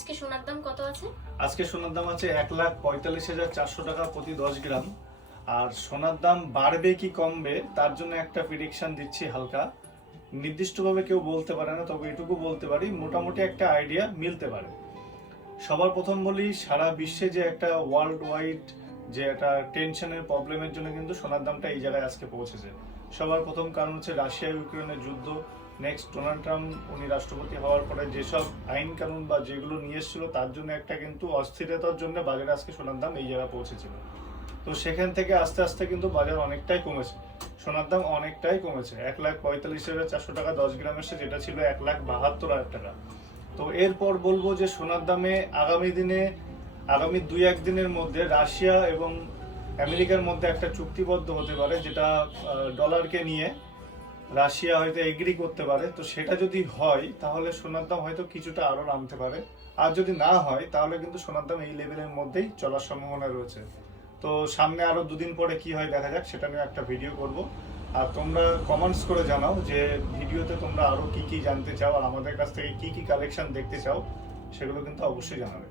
আজকে সোনার দাম কত আছে? আজকে সোনার দাম আছে 1,45,400 টাকা প্রতি 10 গ্রাম। আর সোনার দাম বাড়বে কি কমবে তার জন্য একটা প্রেডিকশন দিচ্ছি হালকা। নির্দিষ্টভাবে কেউ বলতে পারে না, তবে এটুকু বলতে পারি মোটামুটি একটা আইডিয়া মিলতে পারে। সবার প্রথম বলি, সারা বিশ্বে যে একটা ওয়ার্ল্ড ওয়াইড যে একটা টেনশনের প্রবলেমের জন্য কিন্তু সোনার দামটা এই জায়গায় আজকে পৌঁছেছে। সবার প্রথম কারণ হচ্ছে রাশিয়া ইউক্রেনের যুদ্ধ। নেক্সট ডোনাল্ড ট্রাম্প উনি রাষ্ট্রপতি হওয়ার পরে যেসব আইন কানুন বা যেগুলো নিয়ে এসেছিল তার জন্য একটা কিন্তু অস্থিরতার জন্য বাজারে আজকে সোনার দাম এই জায়গায় পৌঁছেছিল। তো সেখান থেকে আস্তে আস্তে কিন্তু বাজার অনেকটাই কমেছে, সোনার দাম অনেকটাই কমেছে। 1,45,400 টাকা 10 গ্রাম এসে যেটা ছিল 1,72,000 টাকা। তো এরপর বলবো যে সোনার দামে আগামী 2-1 দিনের মধ্যে রাশিয়া এবং আমেরিকার মধ্যে একটা চুক্তিবদ্ধ হতে পারে, যেটা ডলারকে নিয়ে রাশিয়া হয়তো এগ্রি করতে পারে। তো সেটা যদি হয় তাহলে সোনার দাম হয়তো কিছুটা আরো নামতে পারে, আর যদি না হয় তাহলে কিন্তু সোনার দাম এই লেভেলের মধ্যেই চলার সম্ভাবনা রয়েছে। তো সামনে আরো 2 দিন পরে কি হয় দেখা যাক, সেটা নিয়ে একটা ভিডিও করব। আর তোমরা কমেন্টস করে জানাও যে ভিডিওতে তোমরা আরো কি কি জানতে চাও আর আমাদের কাছ থেকে কি কি কালেকশন দেখতে চাও, সেগুলো কিন্তু অবশ্যই জানাবে।